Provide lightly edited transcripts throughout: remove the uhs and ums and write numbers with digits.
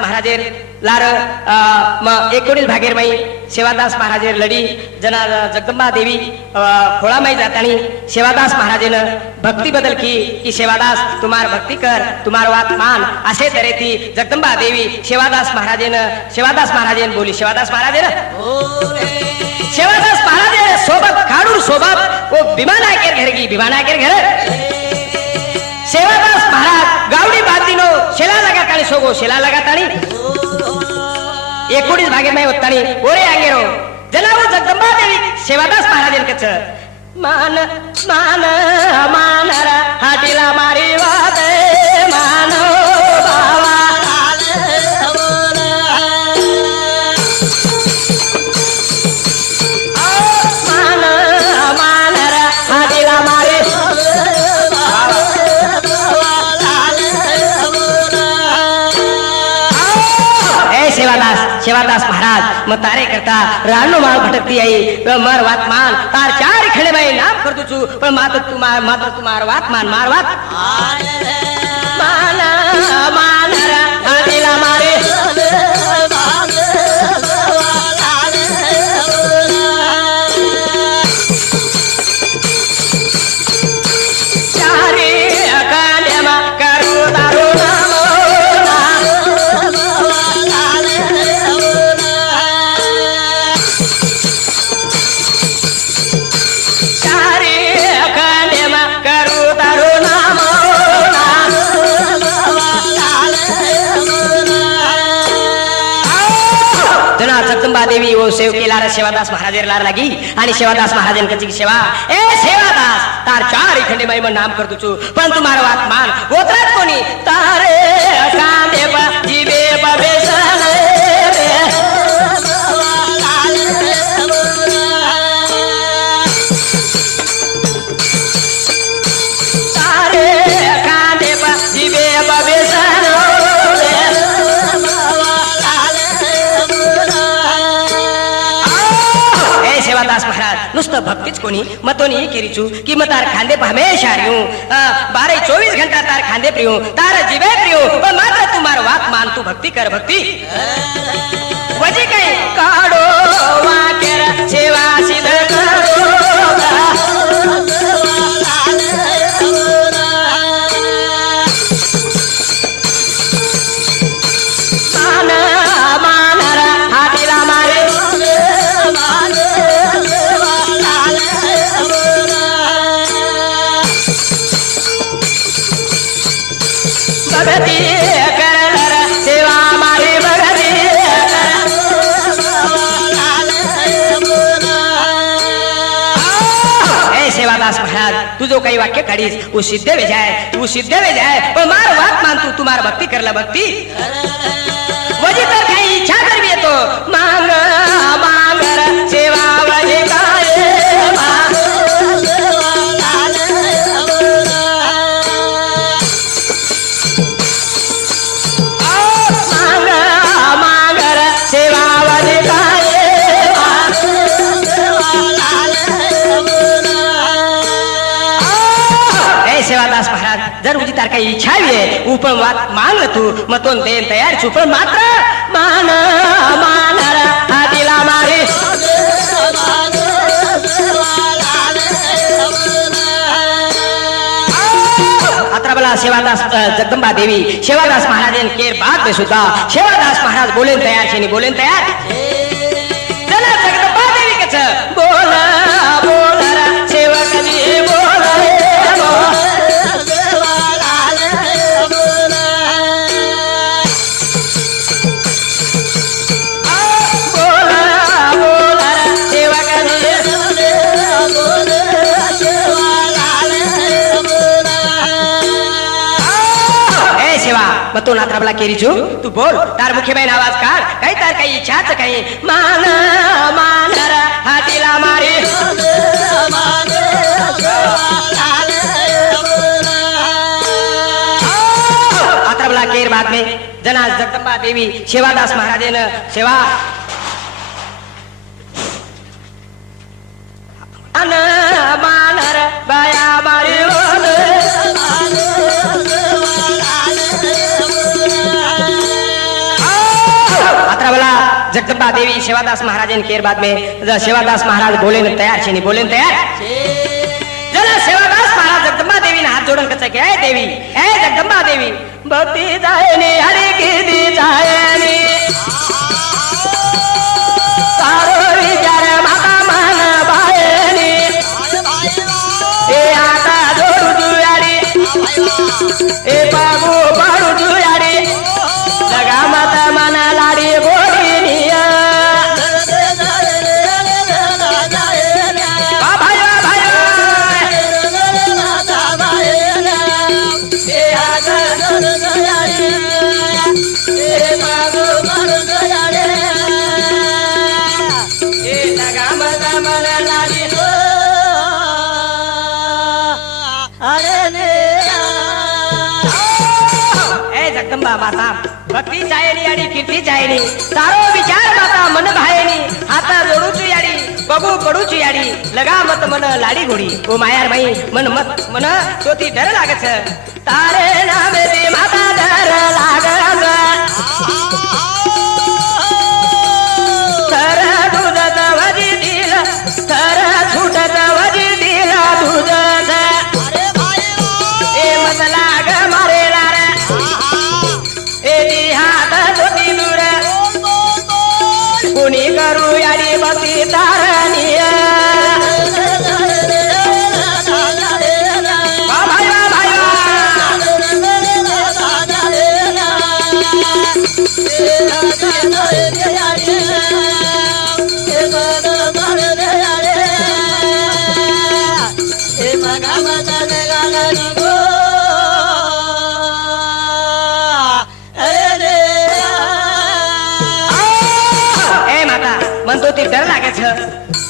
महाराजेर लार 19 भागेर माई सेवादास महाराजेर लढी जना जगदंबा देवी खोळामाई जातानी सेवादास महाराजेन भक्ती बदल की सेवादास तुम्हार भक्ती कर तुम्हार वात मान असे तरे ती जगदंबा देवी सेवादास महाराजेन बोली सेवादास महाराजेन सोबत काढून सोबत वो विमानाकेर घर सेवादास महाराज गावडी बांधिनो शेला लगा ताणी 19 भागे में होतानी ओरे आगेरो जनावो जगदंबा देवी सेवादास महाराजन कच मान मान मानरा हाटीला मारी वादे मानो बावा मान मानरा हाटीला मारी सेवादास महाराज मग तारे करता रानो माळ भटकती आई मर वात मान तार चार खडे बाई नाम करतो तू पण मात्र तुम्हार वात मान मार वात मान मान हातीला मारे देवी वो सेव केला सेवादास महाराजेर लार लागी आणि सेवादास महाराजन कची सेवा ए सेवादास तार चार खंडे माई मन नाम करतो छु पण तुम्हारा वात मान गोत्रात कोणी तारे कांदे पा जीवे बबेसन तारे कांदे पा जीवे बबेसन सेवादास महाराज नुसतं भक्तीच कोणी मतोनी केरीचू कि मग तार खांदे हमेशा रियू 12-24 घंटा तार खांदे प्रियो तार जीवे प्रियो पण मात्र तुम्हार वात मान तू भक्ती कर भक्ती वजी काही काढो वाकेर सेवा सिद्ध करो भगती करनर सेवा मारी भगती ए सेवादास महाराज तू जो काही वाक्य काढीस वो सिद्ध वे जाए पण मार वात मान तू तुम्हार भक्ती करला भक्ती वजी तर काही इच्छा करवी येतो मांग मांगर सेवा वजी काय सेवादास महाराज जर उजी तार काही इच्छा आहे ऊपर वात मांग तू मतोन देन तयार छु पण मात्र मान मानरा हातीला मारी अत्रबला सेवादास जगदंबा देवी सेवादास महाराजन केर बात में सुद्धा सेवादास महाराज बोलेन तयार छे बोलेन तयार चला जगदंबा देवी कच बोल बोल सेवक जी बोल तो नात्राबला केरी जो तू बोल तार मुखे बहन आवाज काढ काही तार काही इच्छाच काही मान मानर हातीला मारी अत्राबला केर बाद में जना जगदंबा देवी सेवादास महाराजेन सेवा मानर बाया मारी जगदंबा देवी सेवादास महाराजन केर बाद में सेवादास महाराज बोले न तैयार छे, बोले न तैयार जरा सेवादास महाराज जगदंबा देवी ने हाथ जोड़न कहे के ए देवी, ए जगदंबा देवी, भक्ति जाए ने हरि कीर्ति जाए ने तारो विचार माता मन बाए ने ए आता जोड़ू जुयारी ए बाबू पाड़ू जुयारी लगा माता मन लाड़ी गोरी निया जगदंबा माता भक्ती चायनी आणि कीर्ती चायनी तारो विचार माता मन भायनी हाता जोडूची याडी बघू पडूची याडी लगा मत मन लाडी गोडी ओ मायार माई मन मत मन तोती डर लागत तारे नामे ती माता डर लागत तर दूधत वजी दिल तर छुटत वजी दिल दूधत ए मत लाग मारे लारे कोणी करू याडी भक्ती तारणी डर लागे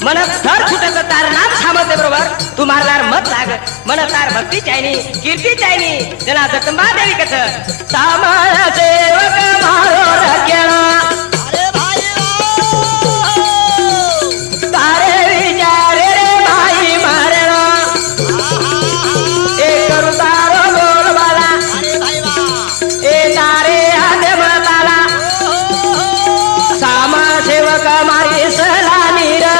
मन थर छुटत तार नाम सामते बरोबर तू मारलार मत लाग मन तार भक्ती चायनी कीर्ती चायनी जना जगदंबा देवी कथ सामाळ सेवक मारो रखेणा तारे विचारे रे भाई मारेणा ए करू तारो बोल बाला ए तारे आदे मताला सामा सेवक मारी सलामी रे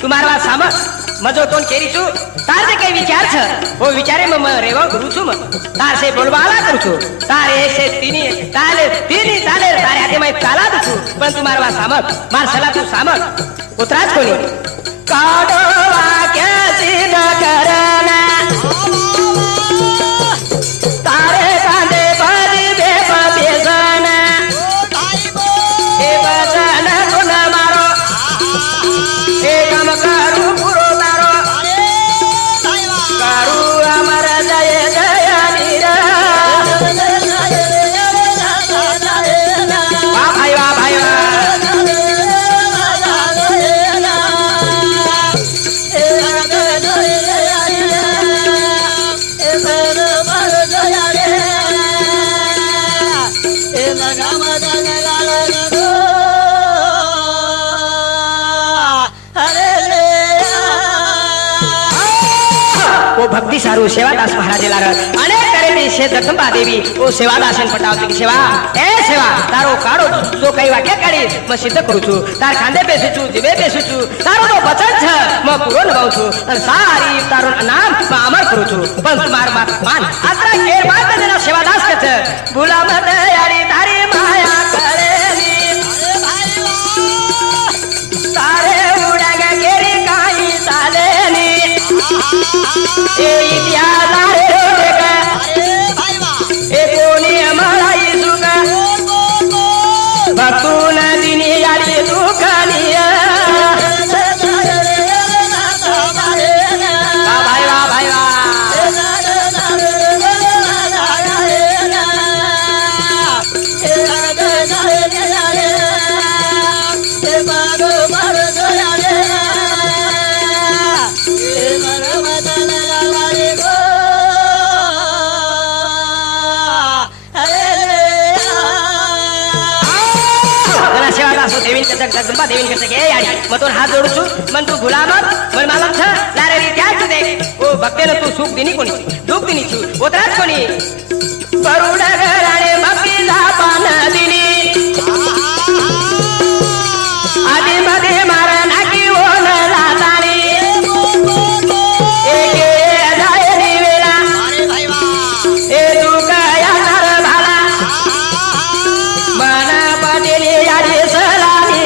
तुम्हारा सामस मजो तोन केरी छु तार जे कई विचार छ वो विचारे में मैं रेवा गुरु छु म तार से बोलबाला करू छु तार एक से तीनी ताले तारे हाथे में ताला दु छु पण तुम्हारा सामस मार सला तू सामस उतराज कोनी काडो वाक्य सीधा करना तारे कांदे परी बेप बेसना ए बसन कोन मारो ए काम करू पुरो तारो करू अमर जय जय नीरा वाह भाई वाह भाई भक्ति सारू सेवादास महाराज लार अनेक करे से जगदंबा देवी ओ सेवादासन पटावती की सेवा ए सेवा तारो काढो जो काही वाक्य काढी म सिद्ध करू छु तार खांदे बेसू छु जिबे बेसू छु तारो तो वचन छ म पूरो नभाऊ छु और सारी तारो नाम म अमर करू छु पण तुम्हार बात मान आत्रा केर बात जना सेवादास के छ भूला मत यारी तारी माया करेनी तारे उडागा केरी काही चालेनी ए इतिहास रे का ए कोणी मलाई सुका भक्तून दिनी यारी दुखानिया भाई वा भाई वा ए असो देवीन कसं जगदंबा देवीन कसं घे याडी मग तो हात जोडू मन तू गुलामत मन मालम छ नारे त्याच देख ओ भक्तेनं तू सुख दिनी कोणी दुःख दिनी छु ओतराच कोणी बरुडा घराणे भक्ती झापान दिनी आधी मध्ये मारा नाकी ओन लाताणी एके जायरी वेळा ए तू कया नर भाला मन पटेली याडी सलामी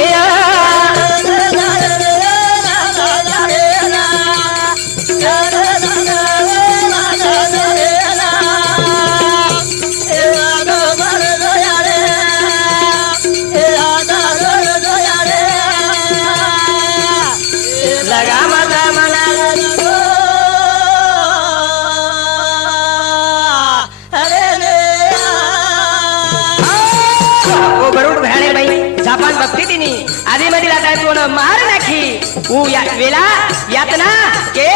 भक्ती दिनी आधी मध्ये लाता तोन मार नाखी ऊ या वेला यातना के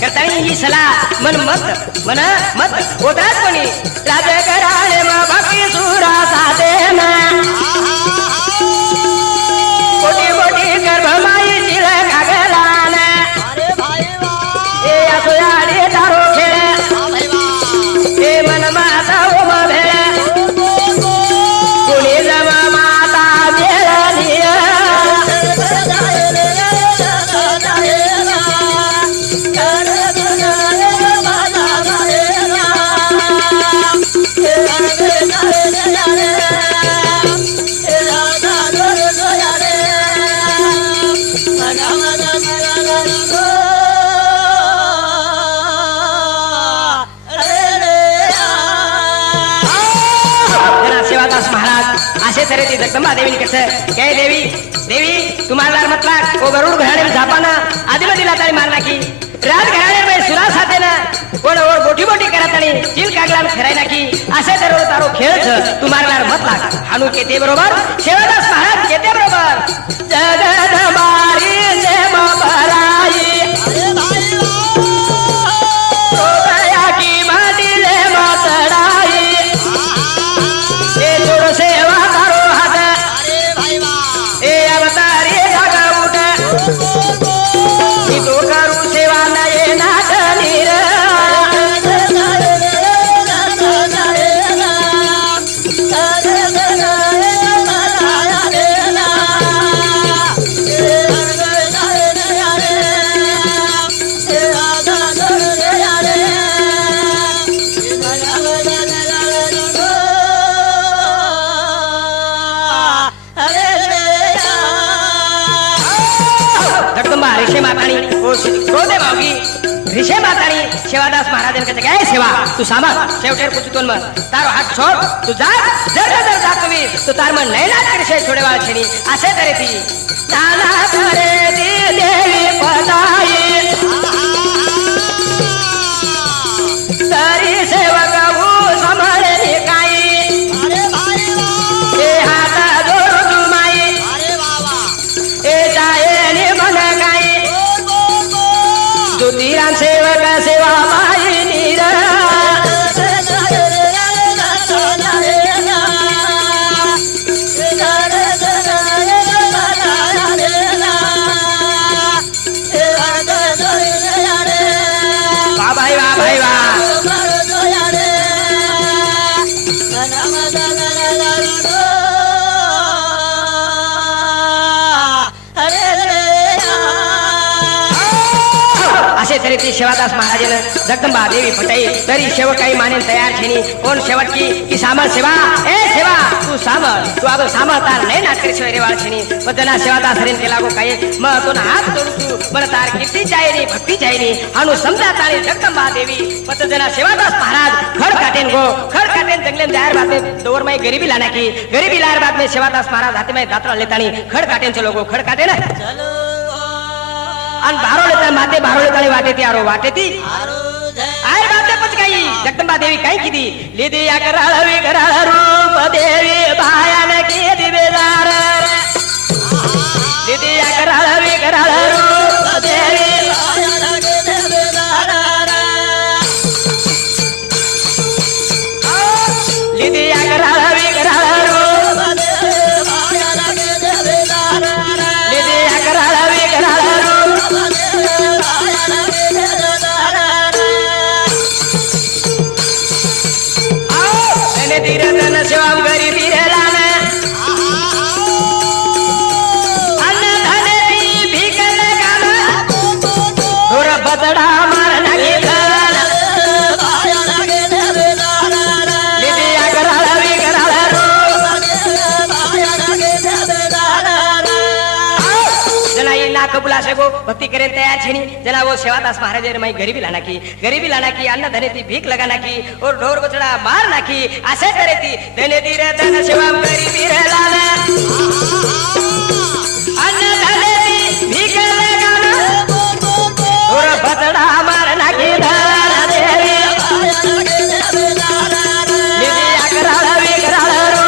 करतानी ही सला मन मत ओतराच कोणी राज कराळे म भक्ती सुरा साधे ना कोटी कोटी गर्भमाई चिळ कागलान अरे भाई वा ए असो याडे दारो खेळ ए मन माता ओम भेळ कोणी जमा माता तरे ती जगदंबा देवी कसं काय देवी देवी तुम्हाला म्हटला ओ गरुड घराणे झापाना आधी मध्ये लाताळी मारला की राज घराणे बाई सुरा साथे ना कोण ओळ मोठी मोठी करत आणि चिल कागला फिरायला की असे दरो तारो खेळच तुम्हाला म्हटला हानू केते बरोबर शेवदास महाराज केते बरोबर जगदंबारी जय बाबाराई अरे भाई ओ दया की माटीले मातडाई ए जोड सेवा ऋषे मातानी शेवादास महाराजन कहते काय सेवा तू सामा शेवटेर पुचतोन म तारो हात छोड तू जा जर दाखवी तो तार मन नैना कृषे छोडे वाळ छेनी असे तरे ती नाना करे ती देवी पदाई तरी सेवक वो संभाळले काही अरे भाई ए हात जोड तू माई अरे बाबा ए जाये नि मन काही ज्योतिराम सेवक सेवा माई नीर तरी ती शेवादास महाराजन जगदंबा देवी फटाई तरी शेवकाई माने तयार छेनी कोण शेवटकी की सामर सेवा ए सेवा तू सामर तू अब सामर तार नाही नाटकेश्वर रेवाळ छेनी बदना शेवादास हरिन केला गो काय म तो हात जोडू मन तार कीर्ती चायनी भक्ती चायनी हानु समजा तारी जगदंबा देवी बदना शेवादास महाराज खड काटेन जंगलेन जाहिर बाते दोवर में गरीबी लाना की गरीबी लार बाद में शेवादास महाराज हाथे में दातरा लेतानी खड काटेन चे लोगो खड काटे ना चलो अन बारो लेता माते बारो लेतानी वाटे ती आरो वाटे ती आय बाते पच काही जगदंबा देवी काय कीदी लिदी या कराळवी कराळ रूप देवी भायान की दिवेदार लिदी या कराळवी कराळ रूप देवी भायान की दिवेदार लिदी या कराळवी कराळ रूप देवी भायान की दिवेदार कबूला से गो भक्ति करे तैयार छेनी जना वो सेवादास महाराज रे मैं गरीबी लाना की अन्न धने थी भीख लगाना की और ढोर बछड़ा मार नाखी आशा करे थी धने दी रे धन सेवा गरीबी रे लाना अन्न धने थी भीख लगाना और बछड़ा मार नाखी धारा देवी निधि अकराला विकराला रो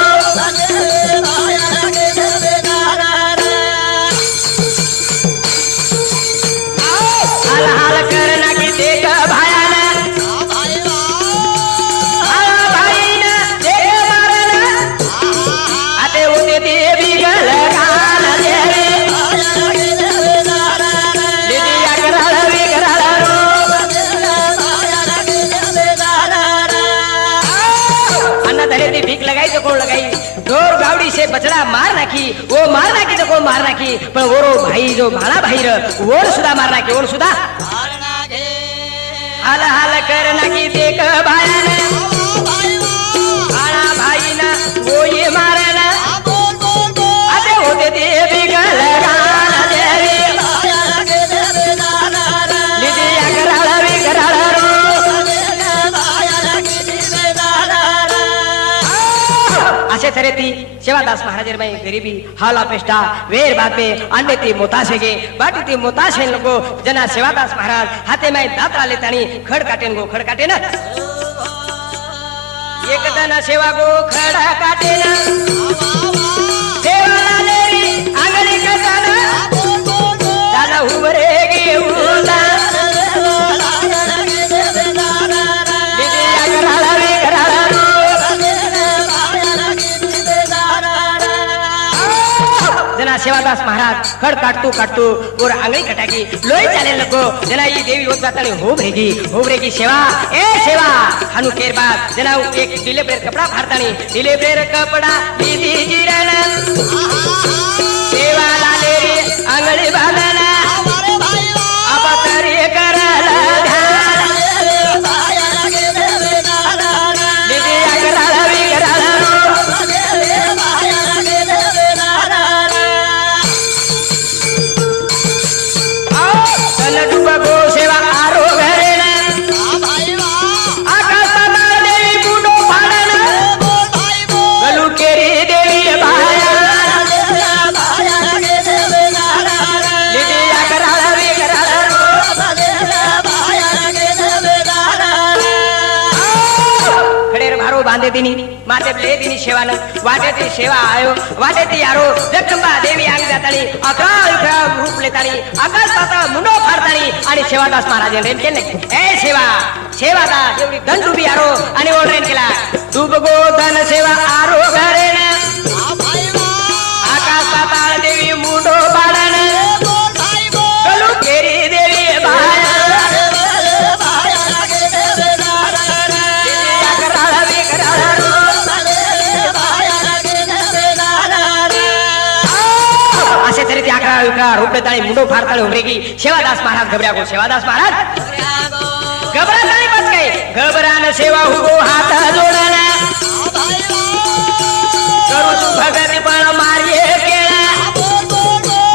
हाल करना की देख भायाना भाई ना देख मारना आते उते देवी गलगान देवी निधि अकराला विकराला रो अन्ना धरे थी भीख लगाई तो कौन लगाई ढोर गावड़ी से बछड़ा मार नाखी वो मार नाखी तो कौन मार नाखी पण वोरो भाई जो भाला भाई र वोर सुधा मार नाखी वोर सुधा हाल हाल कर नाखी देख भायाने आना भाई ना वो ये मारे ना आते होते देवी गलगान देवी निधि अकराला विकराला रो असे तरे ती सेवादास महाराज में गरीबी हाला पेष्टा वेर बापे अंडे ती मोताशे गे बाटी ती मोताशे नको जना सेवादास महाराज हाते में दात्रा लेतानी खड काटेन गो खड काटे ना एक जना सेवा गो खडा काटे ना सेवाला देवी आंगणी कटाना दाना हुबरे गे उला निधि अकराला विकराला रो जना सेवादास महाराज खड काटतो और आंगळी कटाकी लोई चाले नको जना ही देवी होत जातानी होबरेगी सेवा ए सेवा हानु केर बाद जना एक डिलेब्रेर कपड़ा फाडतानी डिलेब्रेर कपड़ा दीदी जिरण सेवा लालेरी आंगळी बांधना अबतरी करला ध्यान दीदी अकराला विकराला रो डुबगो सेवा आरो घरेन आकाश पाताळ देवी बुडो फाडन गलू केरी देवी भाया निधि अकराला विकराला रो खडेर भारो बांधे दिनी माते प्ले दिनी सेवान वाटे ती सेवा आयो वाटे ती यारो जगदंबा देवी आंग जातानी अकाल रूप लेतानी आकाश पाताळ मुंडो फाडतानी आणि सेवादास महाराज रेन केले ए सेवा सेवादास एवढी धन डुबी यारो आणि ओढ रेन केला डुबगो धन सेवा आरो घरेन आकाश पाताळ देवी मुंडो फाडन गलू केरी देवी भाया अकराला विकराला रो असे तरी ते अकरा विकरा रूप लेतानी मुंडो फाडतानी उमरेगी सेवादास महाराज घबऱ्या गो सेवादास महाराज घबरातानी बस गए घबरान सेवा हुगो हाथ जोडना करू तू भगत पण मारिये केला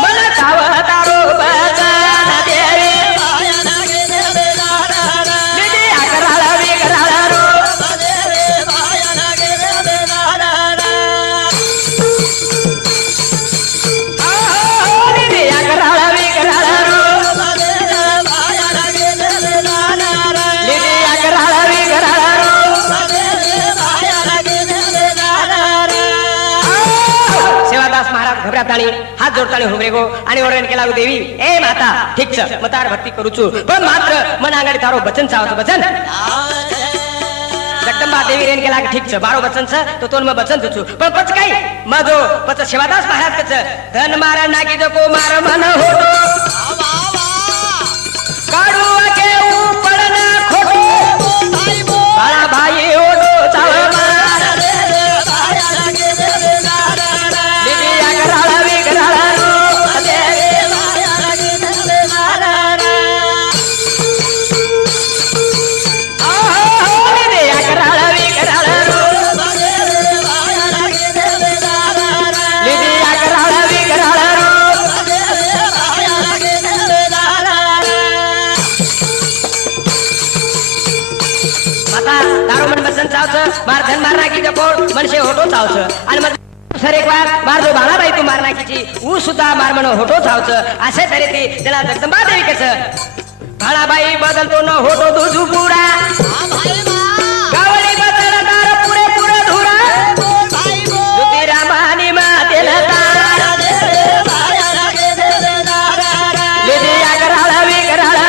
मन ताव तारो बचन देवी निधि अकराला विकराला रो निधि अकराला विकराला रो निधि अकराला विकराला रो सेवादास महाराज घबरातानी हात जोडतानी हुबरे गो आणि ओरडण केला देवी ए माता ठीक छ मतार भक्ती करूचू पण मात्र मन आंगडी तारो बचन चावत बचन जगदंबा देवी रेन केला ठीक छ बारो बचन छ तो तोन में बचन तुचू पण पच काही मजो पच सेवादास महाराज कच धन मारा नागी जो को मार मन होतो काडू के ऊपर ना खोटो बड़ा भाई ओडो चाव मार निधि अकराला विकराला रो निधि अकराला विकराला रो निधि अकराला विकराला रो कोण मनशे होतो चावच आणि मग सर एक बार मार जो बाळाबाई तू मार नाकीची ऊ सुद्धा मार म्हण होतो चावच असे तरी ती त्याला जगदंबा देवी कसं बाळाबाई बदलतो न होतो तुझू पुरा गावडी बदलदार पुरे पुरे धुरा जुती रामानी मातेला तार लिदी अकराळा विकराळा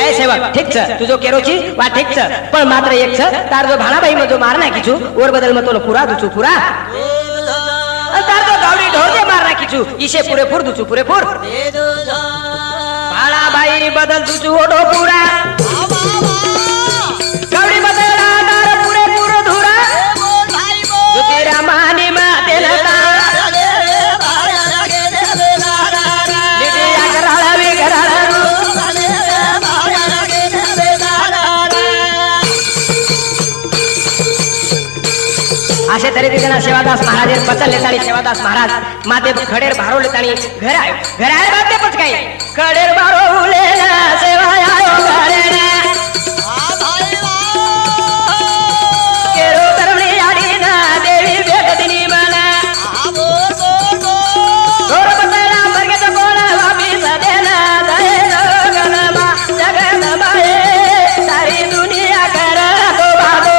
ए सेवक ठीक छ तुझो केरोची वा ठीक छ पण मात्र एक छ तार जो भाणाबाई मजो मार नाकीचू ओर बदल मतो पुरा दुचू पुरा तार जो गावडी ढोरते मार नाकीचू इशे पुरेपूर दुचू पुरेपूर भाणाबाई बदल दुचू ओढो पुरा गावडी बदलदार पुरेपूर धुरा जुती रामानी मातेला तार लिदी अकराळा विकराळा असे तरी तिथे सेवादास महाराज पचल लेतानी सेवादास महाराज माते खडेर भारो लेतानी घर आय बाते पच काही खडेर भारो लेला सेवा आयो घरे केरो तरवणी आडी ना देवी भेटदिनी मला गोर बंदना बरगेचा कोणा वापी सदेना दहे गनमा जगदमाये सारी दुनिया कर तो बादो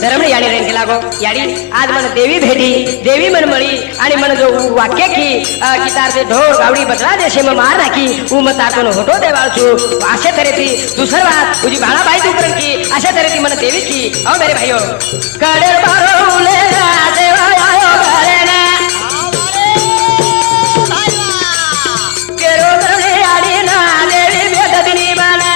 धरमणी याडी रेंग लागो याडी आज मन देवी भेटी देवी मन मळी आणि मन जो वाक्य की तार ते ढोर गावडी बदला देशे म मार नाकी ऊ म ताकून होतो देवाळचू असे तरी ती दुसर बात तुझी बाळाबाई दुकरन की असे तरी ती मन देवी की आओ मेरे भाइयों कडे बारो ले देवा आयो घरे ना केरो धरमणी याडी ना देवी भेटदिनी बना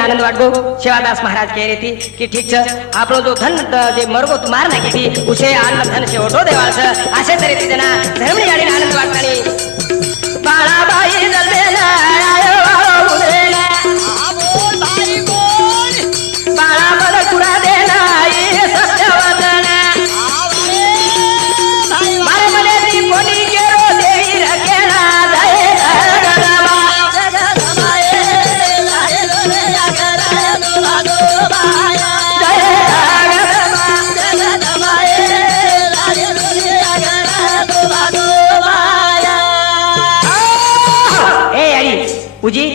आनंद वाटगो सेवादास महाराज कह रही थी कि ठीक छ आपलो जो धन जे मरगो मार नाखी थी उसे अन्न धन से ओटो देवाळ छ असे तरी ती जना धर्मणी गाडी आनंद वाटतानी बाळाबाई दलबेला आयो वाळो उदरेला बोल भाई बोल बाळा मला कुरा देना ये सत्यवदन मारे मले ती कोणी केरो देवी रखेला जाय गरमा उजी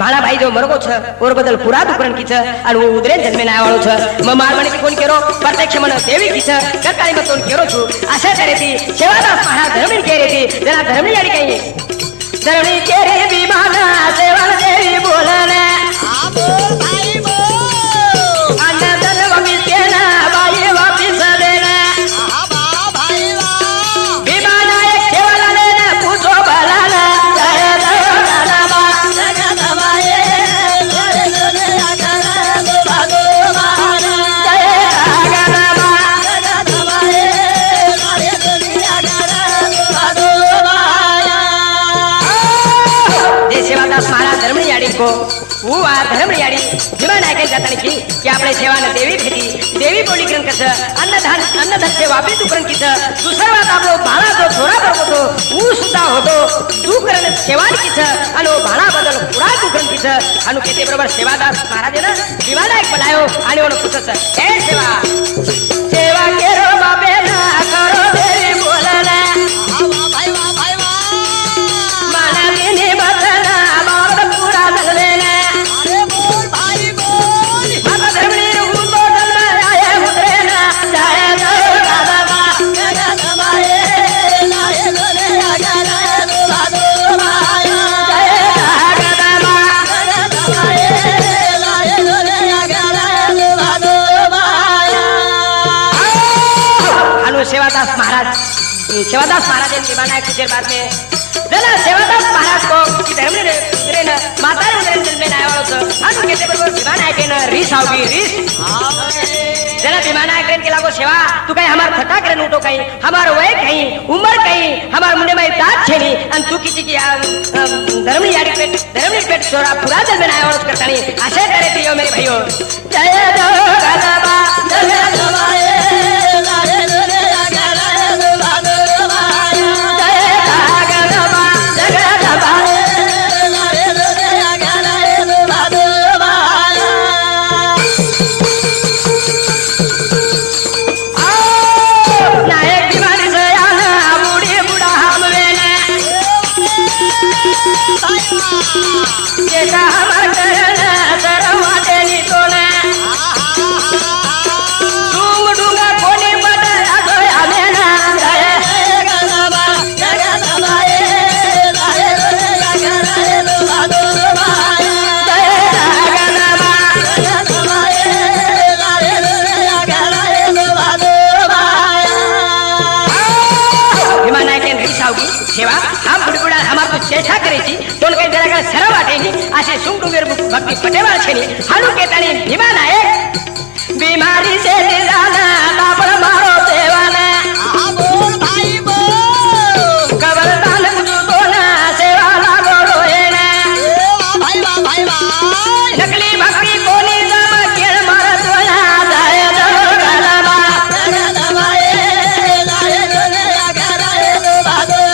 भाणाबाई जो मरगो छ और बदल पुरा दुकरण की छ आणि उदरे जन्मे नाय वाळो छ म मारमणी कोण केरो प्रत्यक्ष मन देवी की छ ककाळी म कोण केरो छु अशा करे ती सेवादास महाराज धर्मणी केरे ती जरा धर्मणी गाडी काही धर्मणी केरे विमाना सेवा देवी बोलना बोल भाई बोल अन्न धन वमी केना को वो आ धर्मयाडी भीमा नायक जातानी की आपले सेवाने देवी भेटी देवी बोली करण कस अन्नधान से वापी तू करण किस दुसरा बात आपलो भाला जो छोरा बरोबर तो वो सुद्धा होतो तू करण सेवा किस आणि भाला बदल पुरा तू करण किस आणि किती बरोबर सेवादास महाराजानं भीमा नायक बनायो आणि ओन पुसस ए सेवा केरो बाबे ना करो देवी बोलना सेवादास महाराज ने दीवाना कुछ देर बाद में जना सेवादास महाराज को की धर्म ने माता ने जन्म में आया वाला हम कहते बरोबर दीवाना है के ना रीस आओगी रीस जना दीवाना है के लागो सेवा तू कहीं हमार फटा करे उठो कहीं हमार वय कहीं उम्र कहीं हमार मुंडे में दांत छेनी अन तू किसी की धर्म ने पेट छोरा पूरा जन्म में आया वाला करता नहीं आशा करे दियो मेरे भाइयों जय गदबा जय गदबाए चेष्टा करायची दोन काही जरा सरळ वाटेनी असे सुंगडुंगर भक्ती पटेवाळ छेनी हालू केतानी भीमा नायक बीमारी से जाना तापड़ मारो देवाना बोल भाई बोल कबरदान मुझो तो ना सेवा लागो रोएना भाई भाई भाई नकली भक्ति कोनी जब केळ मारत ना जाय गलबा गलबाए लाए दोने अगराए दो बादो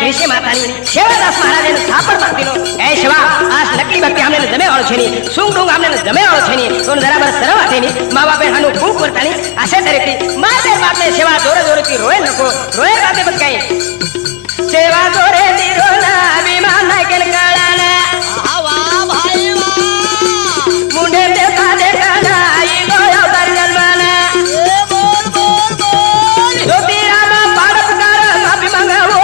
ऋषि मातानी सेवादास महाराज ने थापड़ मारतीनो ए शिवा आज नकली भक्ति हमने जमे वाळो छेनी सुंगडुंग हमने जमे वाळो छेनी दोन जराबर सरळ वाटेनी मा बापे हानु खूप करतानी असे तरेती माते बापले सेवा जोरे जोरे की रोए नको रोए बाते बत काही सेवा जोरे दी रोना विमान नायकन कळाना आवा भाई वा मुंडे देता देखाना ई गोया उतार जन्माना बोल बोल बोल ज्योति राम पाडत कर माफी मांगो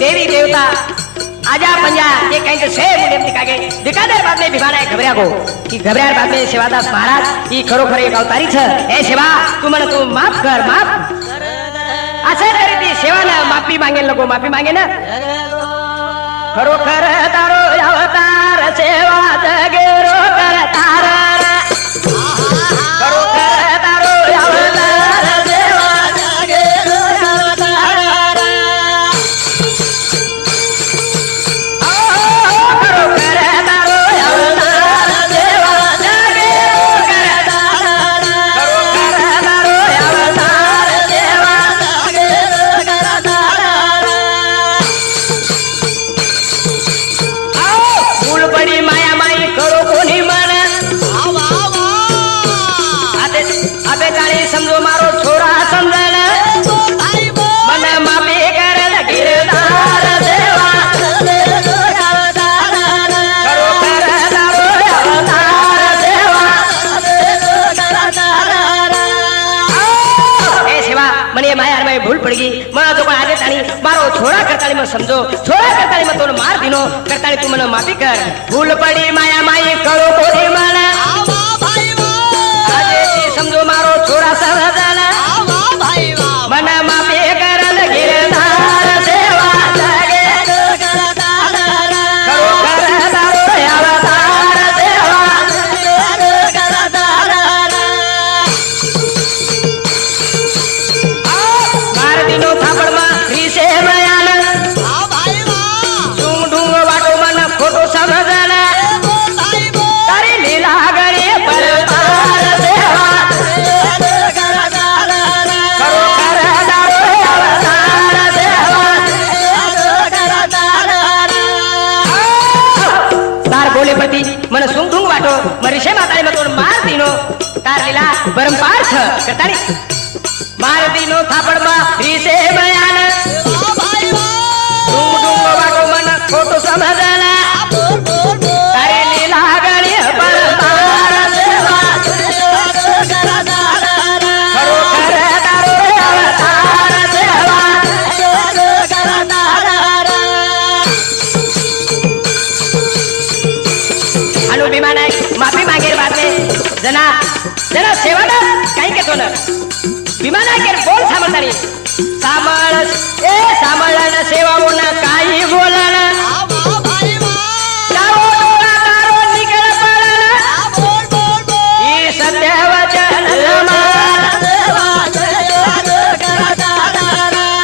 देवी देवता आजा पंजा ये कहीं तो से मुंडे दिखागे दिखादे बाद में भिवाना घबऱ्या को की घबऱ्या बाद में सेवादास महाराज ही खरोखर एक अवतारी छ ए सेवा तू मन तू माफ कर माफ असे तरी ती सेवाना माफी मागे नको माफी मागे ना खरोखर तारो अवतार सेवा जगेरो कर तारा खरोखर तारो अवतार सेवा जगेरो छोड़ा करताली में समझो छोड़ा करताली में तोड़ मार दिनो करताली तू मन माफी कर भूल पड़ी माया माई करो बोली माना आज समझो मारो छोरा समझाना मन माफी करन गिरधार सेवा लगे करो करदारो अवतार सेवा मार दिनो थापड़ में फ्री से बयान ढूंढ ढूंढ वाटो मन फोटो समझना तारी लीला गरे पर पार सेवा करो करदारो अवतार सेवा तार बोले प्रति मन सुंग ढूंढ वाटो मरीशे माताने में तोड़ मार दिनो तार लीला परम पार्थ करताली मार दिनो थापड़ में फ्री से बयान ढूंढ ढूंढ वाटो मन फोटो समझना तारी लीला गणे पर पार सेवा करो करदारो अवतार सेवा अनुभिमान माफी मागेर बातले जना जना सेवाना काही घेतो ना विमानाकेर बोल सामळतानी सामळ ए सामळना सेवाओना काही बोलना जाओ डोळा तारो निकळ पडना ई सत्य वचन लमाल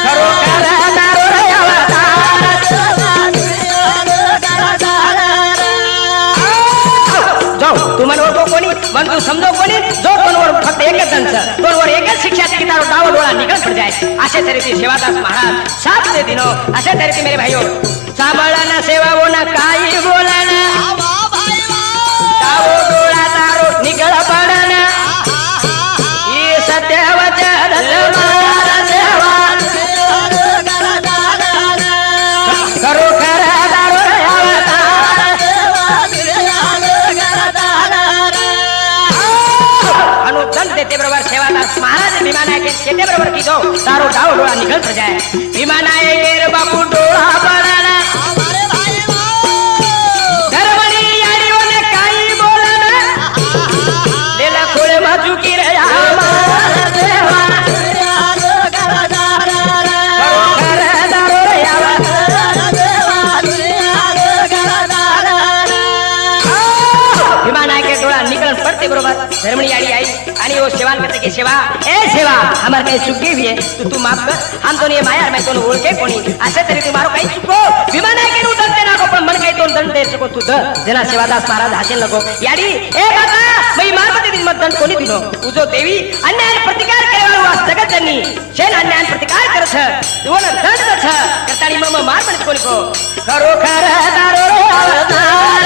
करो करदारो अवतार जाओ तू मनवर कोणी मन तू समजो कोणी जो कोणवर फक्त एकच जण कोणवर एकच शिक्षा की तारो डाव डोळा निकल पड़ जाए आशे तरीके सेवादास महाराज साथ दे दिनो आशे तरीके मेरे भाइयों सामळना सेवा होना काही बोलना डाव डोळा तारो निकल पडना ई सत्य वचन लमाल सेवा करो करदारो अवतार अनुदंड देते बरोबर सेवादास महाराज विमानायके शेते बरोबर कीधो तारो डाव डोळा निकल पड़ जाए विमानायकेर बापू डोळा पडना धर्मनी याडीओने काही बोलना लेला खोळे माजू की रे आमार सेवा करो करदारो विमानायके डोळा निकल पड़ते बरोबर धर्मनी याडी आई आणि वो सेवान करते की सेवा ए सेवा हमार काही चूक भी है तू माफ कर हम तो ये माया मैं तो ओळखे कोणी असे तरी तू मारो काही चुको विमानायके नु दंते नाको पण मन काही तो दंड दे सको तू द जना सेवादास महाराज हासेल नको याडी ए बाबा मई मारपती दिन मत दंड कोणी दिनो उजो देवी अन्याय प्रतिकार करेवाळो आ जगत जननी शेन अन्याय प्रतिकार करछ तुवन दंड छ करताली मम मारपती कोणी को करो करदारो अवतार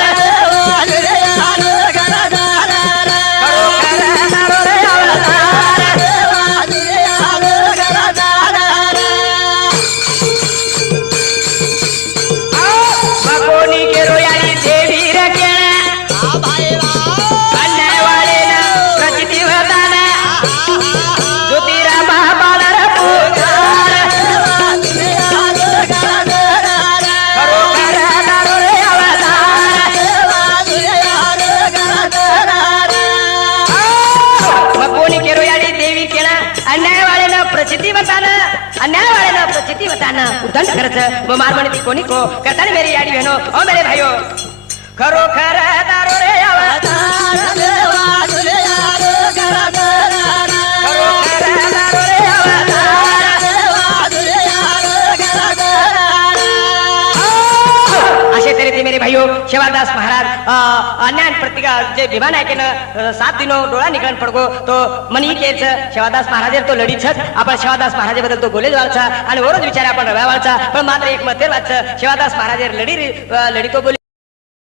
प्रचिति बताना उदंड करत वो मारमणी ती कोणी को करतानी मेरी याडी बहनो ओ मेरे भाइयों करो करदारो रे अवतार देवा तुले यार करदारो करो करदारो रे अवतार देवा तुले यार करदारो असे तरी मेरे भाइयों सेवादास महाराज अन्याय प्रतिकार जे विमान आहे केन 7 दिनो डोळा निकळन पडगो तो मनी केच सेवादास महाराज तो लढी छत आपण सेवादास महाराज बद्दल तो बोले जालचा आणि वरच विचार आपण रव्यावाळचा पण मात्र एक मतेर वाच सेवादास महाराज लढी तो बोले